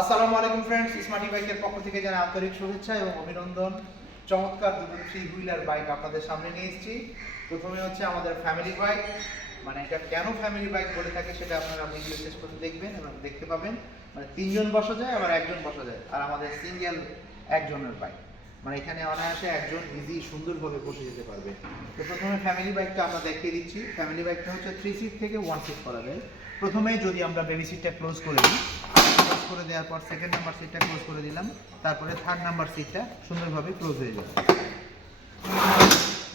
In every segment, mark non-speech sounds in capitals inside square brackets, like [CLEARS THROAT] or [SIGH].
আসসালামু আলাইকুম friends smarty বাইকের পক্ষ থেকে জানাই আন্তরিক শুভেচ্ছা এবং অভিনন্দন। চমৎকার দুটো থ্রি হুইলার বাইক আপনাদের সামনে নিয়ে এসেছি। প্রথমে হচ্ছে আমাদের ফ্যামিলি বাইক মানে এটা কেন ফ্যামিলি বাইক বলে থাকে সেটা আপনারা ভিডিও শেষ করতে দেখবেন এবং দেখতে পাবেন। মানে তিনজন বসা যায়, আবার একজন বসা যায়। আর আমাদের সিঙ্গেল একজনের বাইক মানে এখানে অনায়াসে একজন ইজি সুন্দরভাবে বসে যেতে পারবে। তো প্রথমে ফ্যামিলি বাইকটা আমরা দেখিয়ে দিচ্ছি। ফ্যামিলি বাইকটা হচ্ছে থ্রি সিট থেকে ওয়ান সিট করা যায় প্রথমেই যদি আমরা বেবি সিটটা ক্লোজ করে দিই করে দেওয়ার পর সেকেন্ড নাম্বার সিটটা ক্লোজ করে দিলাম। তারপরে থার্ড নাম্বার সিটটা সুন্দরভাবে ক্লোজ হয়ে যাবে।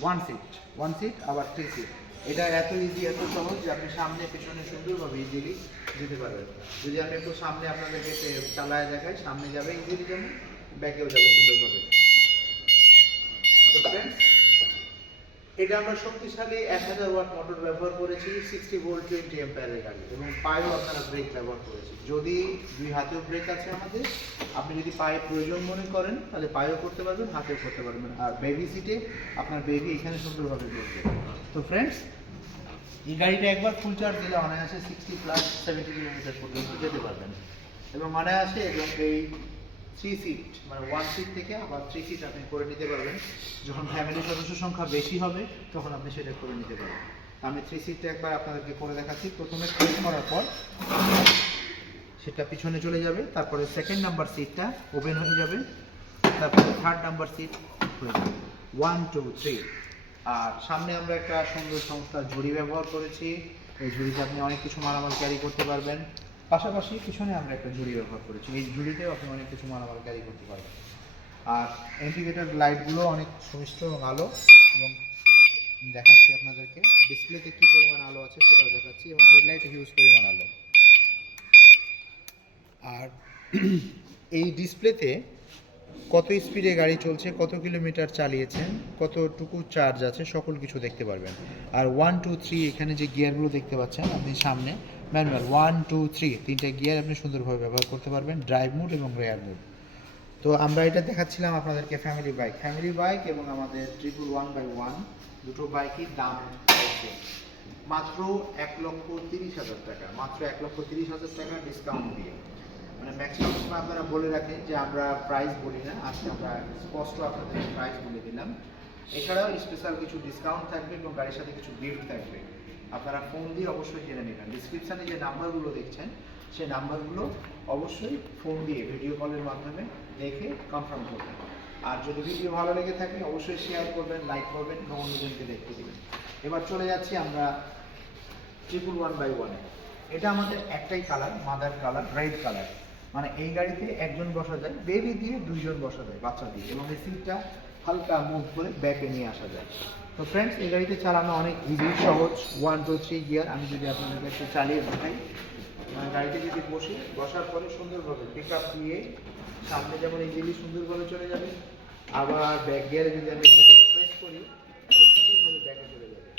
ওয়ান সিট ওয়ান সিট আবার থ্রি সিট এটা এত ইজি এত সহজ যে আপনি সামনে, পেছনে সুন্দরভাবে ইজিলি যেতে পারবেন। যদি আমি একটু সামনে আপনাদেরকে চালায় দেখাই সামনে যাবে ইজিলি যাবে ব্যাকেও যাবে সুন্দরভাবে। তো ফ্রেন্ডস এটা আমরা শক্তিশালী এক হাজার ওয়াট মোটর ব্যবহার করেছি সিক্সটি ভোল্ট টোয়েন্টি এম্পায়ারের গাড়ি এবং পায়েও আপনারা ব্রেক ব্যবহার করেছি। যদি দুই হাতেও ব্রেক আছে আমাদের, আপনি যদি পায়ে প্রয়োজন মনে করেন, তাহলে পায়েও করতে পারবেন, হাতেও করতে পারবেন। আর বেবি সিটে আপনার বেবি এখানে সুন্দরভাবে বসবে। তো ফ্রেন্ডস এই গাড়িটা একবার ফুল চার্জ দিলে অনায়াসে সিক্সটি প্লাস সেভেন্টি কিলোমিটার পর্যন্ত যেতে পারবেন। এবং অনায়াসে এবং এই থ্রি সিট মানে ওয়ান সিট থেকে আবার থ্রি সিট আপনি করে নিতে পারবেন। যখন ফ্যামিলি সদস্য সংখ্যা বেশি হবে, তখন আপনি সেটা করে নিতে পারবেন। আমি থ্রি সিটটা একবার আপনাদেরকে করে দেখাচ্ছি। প্রথমে ক্লিক করার পর সেটা পিছনে চলে যাবে, তারপরে সেকেন্ড নাম্বার সিটটা ওপেন হয়ে যাবে, তারপরে থার্ড নাম্বার সিট হয়ে যাবে। ওয়ান টু থ্রি আর সামনে আমরা একটা সুন্দর সংস্থার ঝুড়ি ব্যবহার করেছি। এই ঝুড়িতে আপনি অনেক কিছু মালামাল ক্যারি করতে পারবেন। পাশাপাশি পিছনে আমরা একটা ঝুড়ি ব্যবহার করেছি। এই ঝুড়িতেও আপনি অনেক কিছু মালামাল ক্যারি করতে পারবেন। আর ইন্ডিকেটর লাইটগুলো অনেক সুমিষ্ট এবং আলো এবং দেখাচ্ছি আপনাদেরকে। ডিসপ্লেতে কী পরিমাণ আলো আছে সেটাও দেখাচ্ছি এবং হেডলাইটে হিউজ পরিমাণ আলো। আর [CLEARS THROAT] এই ডিসপ্লেতে কত স্পিডে গাড়ি চলছে, কত কিলোমিটার চালিয়েছেন কতটুকু চার্জ আছে, সকল কিছু দেখতে পারবেন। আর ওয়ান টু থ্রি এখানে যে গিয়ারগুলো দেখতে পাচ্ছেন আপনি সামনে ম্যানুয়াল, ওয়ান, টু, থ্রি, তিনটা গিয়ার আপনি সুন্দরভাবে ব্যবহার করতে পারবেন, ড্রাইভ মোড এবং রেয়ার মোড। তো আমরা এটা দেখাচ্ছিলাম আপনাদেরকে ফ্যামিলি বাইক। ফ্যামিলি বাইক এবং আমাদের ট্রিপল ওয়ান বাই ওয়ান দুটো বাইকই দাম মাত্র এক লক্ষ তিরিশ হাজার টাকা, মাত্র এক লক্ষ তিরিশ হাজার টাকা ডিসকাউন্ট দিয়ে। মানে ম্যাক্সিমাম সময় আপনারা বলে রাখেন যে আমরা প্রাইস বলি না, আজকে আমরা স্পষ্ট আপনাদের প্রাইস বলে দিলাম। এছাড়াও স্পেশাল কিছু ডিসকাউন্ট থাকবে এবং গাড়ির সাথে কিছু গিফট থাকবে। আপনারা ফোন দিয়ে অবশ্যই জেনে নেবেন। ডিসক্রিপশানে যে নাম্বারগুলো দেখছেন, সেই নাম্বারগুলো অবশ্যই ফোন দিয়ে ভিডিও কলের মাধ্যমে দেখে কনফার্ম করবেন। আর যদি ভিডিও ভালো লেগে থাকে, অবশ্যই শেয়ার করবেন লাইক করবেন, এবং অন্যজনকে দেখতে দেবেন। এবার চলে যাচ্ছি আমরা ট্রিপল ওয়ান বাই ওয়ানে এটা আমাদের একটাই colour mother colour red colour মানে এই গাড়িতে একজন বসা যায় বেবি দিয়ে দুইজন বসা যায়, বাচ্চা দিয়ে। এবং এই সিটটা হালকা মুভ করে ব্যাকে নিয়ে আসা যায়। তো ফ্রেন্ডস এই গাড়িতে চালানো অনেক ইজি সহজ। ওয়ান টু থ্রি গিয়ার আমি যদি আপনাদেরকে একটু চালিয়ে দেখাই। গাড়িতে যদি বসি, বসার পরে সুন্দরভাবে পিক আপ দিয়ে সামনে যেমন ইজিলি সুন্দরভাবে চলে যাবে, আবার ব্যাক গিয়ারে যদি আমি প্রেস করি সুন্দরভাবে ব্যাকে চলে যাবে।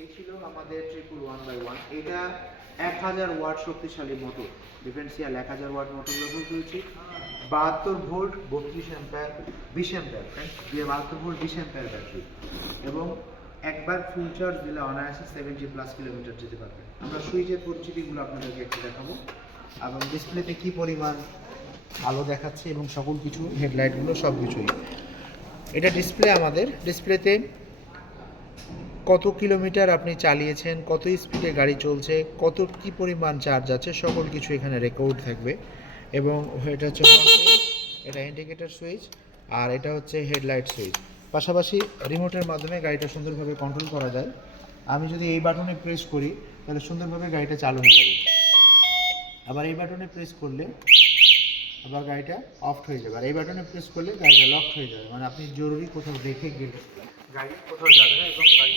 এই ছিল আমাদের ট্রিপল ওয়ান বাই ওয়ান এটা এক হাজার ওয়াট শক্তিশালী মোটর ডিফেন্সিয়াল এক হাজার ওয়াট মোটর ব্যবহার করেছি। বাহাত্তর ভোল্ট, বত্রিশ অ্যাম্পায়ার, বিশ অ্যাম্পায়ার দিয়ে বাহাত্তর ভোল্ট, বিশ অ্যাম্পায়ার ব্যাটারি এবং একবার ফুল চার্জ দিলে অনায়াসে সেভেন্টি প্লাস কিলোমিটার যেতে পারবে। আমরা সুইচের পরিচিতিগুলো আপনাদেরকে একটু দেখাবো। এবং ডিসপ্লেতে কী পরিমাণ আলো দেখাচ্ছে এবং সকল কিছু হেডলাইটগুলো সব কিছুই এটা ডিসপ্লে আমাদের। ডিসপ্লেতে কত কিলোমিটার আপনি চালিয়েছেন, কত স্পিডে গাড়ি চলছে, কত কি পরিমাণ চার্জ আছে, সকল কিছু এখানে রেকর্ড থাকবে। এবং এটা হচ্ছে এটা ইন্ডিকেটর সুইচ আর এটা হচ্ছে হেডলাইট সুইচ পাশাপাশি রিমোটের মাধ্যমে গাড়িটা সুন্দরভাবে কন্ট্রোল করা যায়। আমি যদি এই বাটনে প্রেস করি, তাহলে সুন্দরভাবে গাড়িটা চালু হয়ে যাবে। আবার এই বাটনে প্রেস করলে আবার গাড়িটা অফ হয়ে যাবে। আর এই বাটনে প্রেস করলে গাড়িটা লক হয়ে যাবে। মানে আপনি জরুরি কোথাও রেখে গেলে গাড়ি কোথাও যাবে না এবং গাড়ি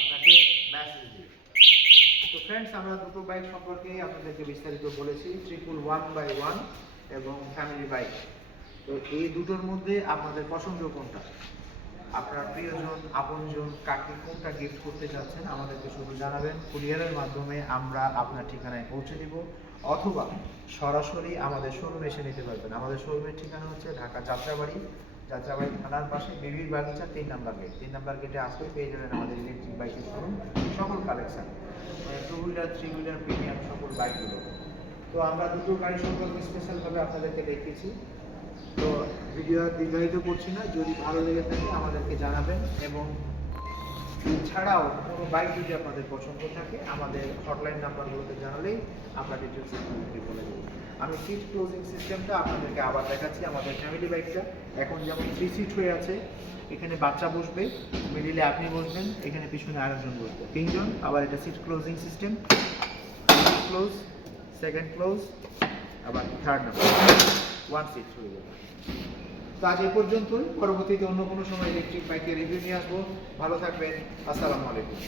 আপনাকে মেসেজ দেবে। তো ফ্রেন্ডস আমরা দুটো বাইক সম্পর্কে আপনাদেরকে বিস্তারিত বলেছি ট্রিপল ওয়ান বাই ওয়ান এবং ফ্যামিলি বাইক তো এই দুটোর মধ্যে আপনাদের পছন্দ কোনটা? আপনার প্রিয়জন, আপনজন, কাকে কোনটা গিফট করতে চাচ্ছেন, আমাদেরকে শুধু জানাবেন। কুরিয়ারের মাধ্যমে আমরা আপনার ঠিকানায় পৌঁছে দিব, অথবা সরাসরি আমাদের শোরুমে এসে নিতে পারবেন। আমাদের শোরুমের ঠিকানা হচ্ছে ঢাকা যাত্রাবাড়ি যাত্রাবাড়ি থানার পাশে বিবির বাগিচা তিন নাম্বার গেট তিন নাম্বার গেটে আসলে পেয়ে যাবেন আমাদের ইলেকট্রিক বাইকের শোরুম সকল collection two wheeler three wheeler premium সকল বাইকগুলো তো আমরা দুটো গাড়ি সম্পর্কে স্পেশালভাবে আপনাদেরকে দেখিয়েছি। তো ভিডিও দীর্ঘায়িত করছি না। যদি ভালো লেগে থাকে আমাদেরকে জানাবেন এবং এছাড়াও কোনো বাইক যদি আপনাদের পছন্দ থাকে, আমাদের হটলাইন নাম্বারগুলোতে জানালেই আমরা ডিটেলস বলে দেবো। আমি সিট ক্লোজিং সিস্টেমটা আপনাদেরকে আবার দেখাচ্ছি, আমাদের ফ্যামিলি বাইকটা এখন যেমন থ্রি সিট হয়ে আছে, এখানে বাচ্চা বসবে মিডিলে আপনি বসবেন, এখানে পিছনে আরেকজন বসবে। তিনজন, আবার এটা seat closing system close second close আবার থার্ড নাম্বার ওয়ান সিট হয়ে যাবে। তো আজ এ পর্যন্তই। পরবর্তীতে অন্য কোনো সময় ইলেকট্রিক বাইকের রিভিউ নিয়ে আসব। ভালো থাকবেন। আসসালামু আলাইকুম।